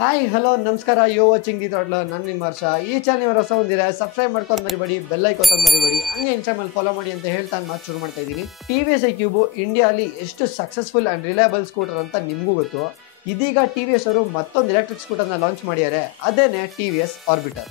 Hi hello ನಮಸ್ಕಾರ ಯೋ watching the ಥ್ರಾಟ್ಲರ್ ನಾನು ನಿಮ್ಮ ಹರ್ಷ. ಈ ಚಾನಲ್ ಹೊಸ ಹೊಂದಿರ ಸಬ್ಸ್ಕ್ರೈಬ್ ಮಾಡ್ಕೊಂಡು ಮರಿಬೇಡಿ, ಬೆಲ್ ಐಕಾನ್ ಮರಿಬೇಡಿ, ಹಂಗೆ ಇನ್ಸ್ಟಾಗ್ರಾಮ್ ಫಾಲೋ ಮಾಡಿ ಅಂತ ಹೇಳ್ತಾ ಮಾತು ಶುರು ಮಾಡ್ತಾ ಇದ್ದೀನಿ. TVS iQube ಇಂಡಿಯಾಲಿ ಎಷ್ಟು ಸಕ್ಸಸ್ಫುಲ್ ಅಂಡ್ ರಿಲಯಬಲ್ ಸ್ಕೂಟರ್ ಅಂತ ನಿಮಗೂ ಗೊತ್ತು. ಇದೀಗ TVS ಅವರು ಮತ್ತೊಂದು ಎಲೆಕ್ಟ್ರಿಕ್ ಸ್ಕೂಟರ್ನ ಲಾಂಚ್ ಮಾಡಿದ್ದಾರೆ, ಅದೇನೆ TVS ಆರ್ಬಿಟರ್.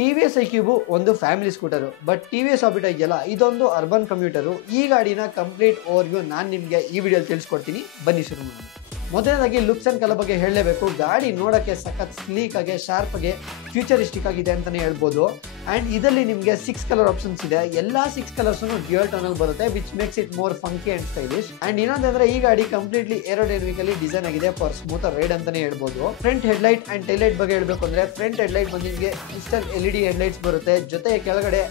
TVS iQube ಒಂದು family scooter, but TVS Orbiter ಇದೆಯಲ್ಲ ಇದೊಂದು ಅರ್ಬನ್ ಕಮ್ಯೂಟರು. ಈ ಗಾಡಿನ ಕಂಪ್ಲೀಟ್ ಓವರ್ವ್ಯೂ ನಾನು ನಿಮಗೆ ಈ ವಿಡಿಯೋಲಿ ತಿಳಿಸ್ಕೊಡ್ತೀನಿ, ಬನ್ನಿ ಶುರು ಮಾಡೋಣ. ಮೊದಲನೇದಾಗಿ ಲುಕ್ಸ್ ಅಂಡ್ ಕಲರ್ ಬಗ್ಗೆ ಹೇಳಲೇಬೇಕು. ಗಾಡಿ ನೋಡೋಕ್ಕೆ ಸಖತ್ ಸ್ಲೀಕ್ ಆಗಿ ಶಾರ್ಪ್ ಆಗಿ ಫ್ಯೂಚರಿಸ್ಟಿಕ್ ಆಗಿದೆ ಅಂತಲೇ ಹೇಳ್ಬೋದು. ಆ್ಯಂಡ್ ಇದರಲ್ಲಿ ನಿಮಗೆ 6 ಕಲರ್ ಆಪ್ಷನ್ಸ್ ಇದೆ. ಎಲ್ಲ 6 ಕಲರ್ಸು ಡ್ಯುಯಲ್ ಟೋನಲ್ಲಿ ಬರುತ್ತೆ, which makes it more funky and stylish. And ಇನ್ನೊಂದಂದ್ರೆ ಈ ಗಾಡಿ ಕಂಪ್ಲೀಟ್ಲಿ ಏರೋಡೈನಮಿಕಲಿ ಡಿಸೈನ್ ಆಗಿದೆ ಫಾರ್ ಸ್ಮೂತ್ ರೈಡ್ ಅಂತಲೇ ಹೇಳ್ಬೋದು. ಫ್ರಂಟ್ ಹೆಡ್ಲೈಟ್ ಆ್ಯಂಡ್ ಟೈಲೈಟ್ ಬಗ್ಗೆ ಹೇಳಬೇಕು ಅಂದರೆ ಫ್ರಂಟ್ ಹೆಡ್ಲೈಟ್ ಬಂದು ನಿಮಗೆ ಇನ್ಸ್ಟಂಟ್ LED ಹೆಡ್ಲೈಟ್ಸ್ ಬರುತ್ತೆ, ಜೊತೆಗೆ ಕೆಳಗಡೆ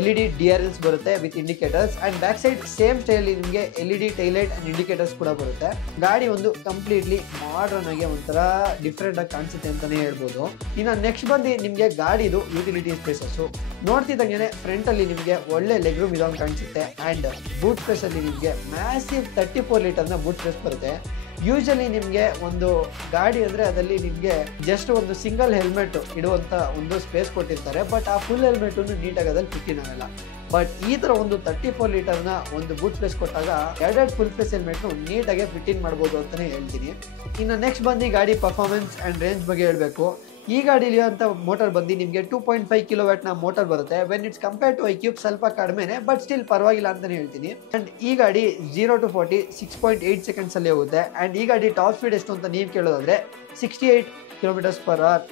LED DRLs ಬರುತ್ತೆ with indicators. And back side same style ನಿಮಗೆ LED ಟೈಲೈಟ್ ಆ್ಯಂಡ್ ಇಂಡಿಕೇಟರ್ಸ್ ಕೂಡ ಬರುತ್ತೆ. ಗಾಡಿ ಒಂದು ಕಂಪ್ಲೀಟ್ಲಿ ಮಾಡರ್ನ್ ಆಗಿ ಒಂಥರ ಡಿಫ್ರೆಂಟ್ ಆಗಿ ಕಾಣಿಸುತ್ತೆ ಅಂತಲೇ ಹೇಳ್ಬೋದು. ಇನ್ನು ನೆಕ್ಸ್ಟ್ ಬಂದು ನಿಮಗೆ ಗಾಡಿದು ಯುಟಿಲಿಟಿ ಸ್ಪೇಸಸ್ಸು ನೋಡ್ತಿದ್ದಂಗೆ ಫ್ರಂಟ್ ಅಲ್ಲಿ ನಿಮಗೆ ಒಳ್ಳೆ ಲೆಗ್ ರೂಮ್ ಇದೊಂದು ಕಾಣಿಸುತ್ತೆ. ಆ್ಯಂಡ್ ಬೂಟ್ ಸ್ಪೇಸ್ ಅಲ್ಲಿ ನಿಮಗೆ ಮ್ಯಾಸಿವ್ 34 ಲೀಟರ್ನ ಬೂಟ್ ಸ್ಪೇಸ್ ಬರುತ್ತೆ. ಯೂಶಲಿ ನಿಮಗೆ ಒಂದು ಗಾಡಿ ಅಂದರೆ ಅದರಲ್ಲಿ ನಿಮಗೆ ಜಸ್ಟ್ ಒಂದು ಸಿಂಗಲ್ ಹೆಲ್ಮೆಟ್ ಇಡುವಂಥ ಒಂದು ಸ್ಪೇಸ್ ಕೊಟ್ಟಿರ್ತಾರೆ, ಬಟ್ ಆ ಫುಲ್ ಹೆಲ್ಮೆಟನ್ನು ನೀಟಾಗಿ ಅದಲ್ಲಿ ಫಿಟ್ಟಿಂಗ್ ಆಗಲ್ಲ. ಬಟ್ ಈ ಥರ ಒಂದು 34 ಲೀಟರ್ನ ಒಂದು ಬೂಟ್ ಸ್ಪೇಸ್ ಕೊಟ್ಟಾಗ ಎರಡೆರಡು ಫುಲ್ ಫೇಸ್ ಹೆಲ್ಮೆಟ್ನು ನೀಟಾಗಿ ಫಿಟ್ಟಿಂಗ್ ಮಾಡ್ಬೋದು ಅಂತಲೇ ಹೇಳ್ತೀನಿ. ಇನ್ನು ನೆಕ್ಸ್ಟ್ ಬಂದು ಗಾಡಿ ಪರ್ಫಾರ್ಮೆನ್ಸ್ ಆ್ಯಂಡ್ ರೇಂಜ್ ಬಗ್ಗೆ ಹೇಳಬೇಕು. ಈ ಗಾಡಿಲಿ ಅಂತ ಮೋಟರ್ ಬಂದು ನಿಮಗೆ 2.5 ಕಿಲೋವ್ಯಾಟ್ನ ಮೋಟರ್ ಬರುತ್ತೆ. When it's compare to iQube ಸ್ವಲ್ಪ ಕಡಿಮೆನೆ, ಬಟ್ ಸ್ಟಿಲ್ ಪರವಾಗಿಲ್ಲ ಅಂತಲೇ ಹೇಳ್ತೀನಿ. ಆ್ಯಂಡ್ ಈ ಗಾಡಿ 0 to 40 6.8 ಸೆಕೆಂಡ್ಸಲ್ಲಿ ಹೋಗುತ್ತೆ. ಆ್ಯಂಡ್ ಈ ಗಾಡಿ ಟಾಪ್ ಸ್ಪೀಡ್ ಎಷ್ಟು ಅಂತ ನೀವು ಕೇಳೋದಾದರೆ 68 km/h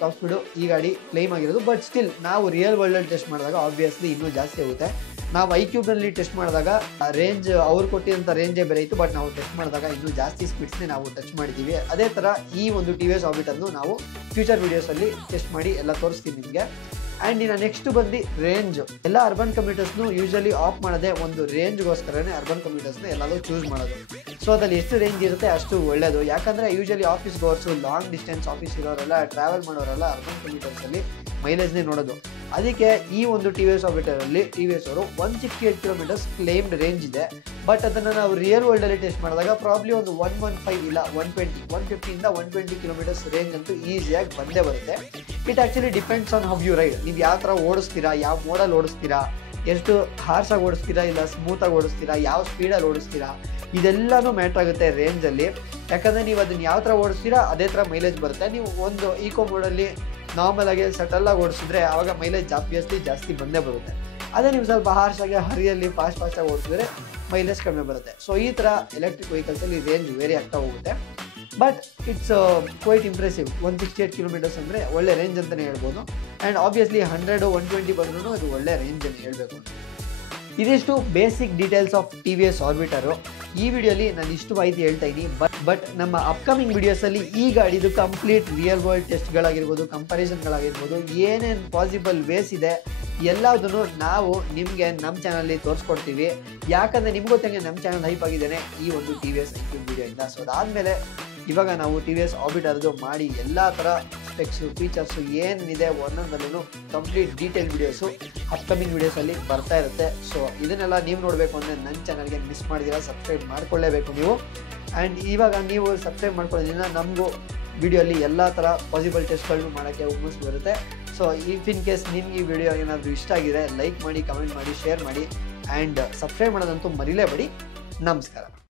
ಟಾಪ್ ಸ್ಪೀಡು ಈ ಗಾಡಿ ಕ್ಲೈಮ್ ಆಗಿರೋದು. ಬಟ್ ಸ್ಟಿಲ್ ನಾವು ರಿಯಲ್ ವರ್ಲ್ಡಲ್ಲಿ ಟೆಸ್ಟ್ ಮಾಡಿದಾಗ ಆಬ್ವಿಯಸ್ಲಿ ಇನ್ನೂ ಜಾಸ್ತಿ ಆಗುತ್ತೆ. ನಾವು iQubeನಲ್ಲಿ ಟೆಸ್ಟ್ ಮಾಡಿದಾಗ ರೇಂಜ್ ಅವ್ರು ಕೊಟ್ಟಿರೋಂಥ ರೇಂಜೇ ಬೇರೆ ಇತ್ತು, ಬಟ್ ನಾವು ಟೆಸ್ಟ್ ಮಾಡಿದಾಗ ಇನ್ನೂ ಜಾಸ್ತಿ ಸ್ಪೀಡ್ಸ್ನೇ ನಾವು ಟಚ್ ಮಾಡಿದ್ದೀವಿ. ಅದೇ ಥರ ಈ ಒಂದು TVS ಆರ್ಬಿಟರ್ನು ನಾವು ಫ್ಯೂಚರ್ ವೀಡಿಯೋಸಲ್ಲಿ ಟೆಸ್ಟ್ ಮಾಡಿ ಎಲ್ಲ ತೋರಿಸ್ತೀನಿ ನಿಮಗೆ. ಆ್ಯಂಡ್ ಇನ್ನು ನೆಕ್ಸ್ಟ್ ಬಂದು ರೇಂಜ್. ಎಲ್ಲ ಅರ್ಬನ್ ಕಮ್ಯೂಟರ್ಸ್ನು ಯೂಶಲಿ ಆಫ್ ಮಾಡೋದೇ ಒಂದು ರೇಂಜ್ಗೋಸ್ಕರನೇ ಅರ್ಬನ್ ಕಮ್ಯೂಟರ್ಸ್ನ ಎಲ್ಲಾದರೂ ಚೂಸ್ ಮಾಡೋದು. ಸೊ ಅದ್ರಲ್ಲಿ ಎಷ್ಟು ರೇಂಜ್ ಇರುತ್ತೆ ಅಷ್ಟು ಒಳ್ಳೆಯದು. ಯಾಕಂದರೆ usually office goers, long distance office ಇರೋರೆಲ್ಲ, ಟ್ರಾವೆಲ್ ಮಾಡೋರೆಲ್ಲ ಅರ್ಬನ್ ಕಮ್ಯೂಟರ್ಸಲ್ಲಿ ಮೈಲೇಜ್ನೇ ನೋಡೋದು. ಅದಕ್ಕೆ ಈ ಒಂದು TVS ಆರ್ಬಿಟರಲ್ಲಿ TVS ಅವರು 168 ಕಿಲೋಮೀಟರ್ಸ್ ಕ್ಲೇಮ್ಡ್ ರೇಂಜ್ ಇದೆ. ಬಟ್ ಅದನ್ನು ನಾವು ರಿಯಲ್ ವರ್ಲ್ಡಲ್ಲಿ ಟೆಸ್ಟ್ ಮಾಡಿದಾಗ ಪ್ರಾಬ್ಲಿ ಒಂದು 115 ಇಲ್ಲ 150ಇಂದ 120 ಕಿಲೋಮೀಟರ್ಸ್ ರೇಂಜ್ ಅಂತೂ ಈಸಿಯಾಗಿ ಬಂದೇ ಬರುತ್ತೆ. It actually depends on how you ride. ನೀವು ಯಾವ ಥರ ಓಡಿಸ್ತೀರಾ, ಯಾವ ಮೋಡಲ್ಲಿ ಓಡಿಸ್ತೀರಾ, ಎಷ್ಟು ಹಾರ್ಸಾಗಿ ಓಡಿಸ್ತೀರಾ ಇಲ್ಲ ಸ್ಮೂತಾಗಿ ಓಡಿಸ್ತೀರಾ, ಯಾವ ಸ್ಪೀಡಲ್ಲಿ ಓಡಿಸ್ತೀರಾ, ಇದೆಲ್ಲನೂ ಮ್ಯಾಟ್ರ್ ಆಗುತ್ತೆ ರೇಂಜಲ್ಲಿ. ಯಾಕಂದರೆ ನೀವು ಅದನ್ನು ಯಾವ ಥರ ಓಡಿಸ್ತೀರಾ ಅದೇ ಥರ ಮೈಲೇಜ್ ಬರುತ್ತೆ. ನೀವು ಒಂದು ಈಕೋ ಮೋಡಲ್ಲಿ ನಾರ್ಮಲ್ ಆಗಿ ಸಟಲ್ಲಾಗಿ ಓಡಿಸಿದ್ರೆ ಆವಾಗ ಮೈಲೇಜ್ ಜಾಸ್ತಿ ಬಂದೇ ಬರುತ್ತೆ. ಅದೇ ನೀವು ಸ್ವಲ್ಪ ಹಾರ್ಶಾಗಿ ಹರಿಯಲ್ಲಿ ಫಾಸ್ಟಾಗಿ ಓಡಿಸಿದ್ರೆ ಮೈಲೇಜ್ ಕಡಿಮೆ ಬರುತ್ತೆ. ಸೊ ಈ ಥರ ಎಲೆಕ್ಟ್ರಿಕ್ ವೆಹಿಕಲ್ಸಲ್ಲಿ ರೇಂಜ್ ವೇರಿ ಆಗ್ತಾ ಹೋಗುತ್ತೆ. But it's quite impressive. 168 kilometres ಅಂದರೆ ಒಳ್ಳೆ ರೇಂಜ್ ಅಂತಲೇ ಹೇಳ್ಬೋದು. ಆ್ಯಂಡ್ ಆಬ್ವಿಯಸ್ಲಿ 100 120 ಬಂದ್ರೂ ಅದು ಒಳ್ಳೆ ರೇಂಜ್ ಅಂತ ಹೇಳಬೇಕು. ಇದಿಷ್ಟು ಬೇಸಿಕ್ ಡೀಟೇಲ್ಸ್ ಆಫ್ TVS ಆರ್ಬಿಟರು. ಈ ವಿಡಿಯೋಲಿ ನಾನು ಇಷ್ಟು ಮಾಹಿತಿ ಹೇಳ್ತಾ ಇದ್ದೀನಿ. ಬಟ್ ನಮ್ಮ ಅಪ್ಕಮಿಂಗ್ ವಿಡಿಯೋಸಲ್ಲಿ ಈ ಗಾಡಿದು ಕಂಪ್ಲೀಟ್ ರಿಯಲ್ ವರ್ಲ್ಡ್ ಟೆಸ್ಟ್ಗಳಾಗಿರ್ಬೋದು, ಕಂಪ್ಯಾರಿಸನ್ಗಳಾಗಿರ್ಬೋದು, ಏನೇನು ಪಾಸಿಬಲ್ ವೇಸ್ ಇದೆ ಎಲ್ಲದನ್ನು ನಾವು ನಿಮಗೆ ನಮ್ಮ ಚಾನಲ್ಲಿ ತೋರಿಸ್ಕೊಡ್ತೀವಿ. ಯಾಕಂದರೆ ನಿಮ್ಗೆ ಗೊತ್ತಂಗೆ ನಮ್ಮ ಚಾನಲ್ ಹೈಪ್ ಆಗಿದ್ದೇನೆ ಈ ಒಂದು TVS iQube ವಿಡಿಯೋಯಿಂದ. ಸೊ ಅದಾದಮೇಲೆ ಇವಾಗ ನಾವು TVS ಆರ್ಬಿಟರ್ದು ಮಾಡಿ ಎಲ್ಲ ಥರ ಸ್ಪೆಕ್ಸು, ಫೀಚರ್ಸು ಏನಿದೆ ಒಂದೊಂದಲ್ಲೂ ಕಂಪ್ಲೀಟ್ ಡೀಟೇಲ್ ವೀಡಿಯೋಸು ಅಪ್ಕಮಿಂಗ್ ವೀಡಿಯೋಸಲ್ಲಿ ಬರ್ತಾ ಇರುತ್ತೆ. ಸೊ ಇದನ್ನೆಲ್ಲ ನೀವು ನೋಡಬೇಕು ಅಂದರೆ ನನ್ನ ಚಾನಲ್ಗೆ ಮಿಸ್ ಮಾಡಿದಿರ ಸಬ್ಸ್ಕ್ರೈಬ್ ಮಾಡ್ಕೊಳ್ಳೇಬೇಕು ನೀವು. ಆ್ಯಂಡ್ ಇವಾಗ ನೀವು ಸಬ್ಸ್ಕ್ರೈಬ್ ಮಾಡ್ಕೊಳ್ಳೋದ್ರಿಂದ ನಮಗೂ ವಿಡಿಯೋಲಿ ಎಲ್ಲ ಥರ ಪಾಸಿಬಲ್ ಟೆಸ್ಟ್ಗಳನ್ನು ಮಾಡೋಕ್ಕೆ ಹುಮ್ಮಸ್ ಬರುತ್ತೆ. ಸೊ ಇಫ್ ಇನ್ ಕೇಸ್ ನಿಮ್ಗೆ ಈ ವಿಡಿಯೋ ಏನಾದರೂ ಇಷ್ಟ ಆಗಿದೆ ಲೈಕ್ ಮಾಡಿ, ಕಮೆಂಟ್ ಮಾಡಿ, ಶೇರ್ ಮಾಡಿ, ಆ್ಯಂಡ್ ಸಬ್ಸ್ಕ್ರೈಬ್ ಮಾಡೋದಂತೂ ಮರಿಲೇಬೇಡಿ. ನಮಸ್ಕಾರ.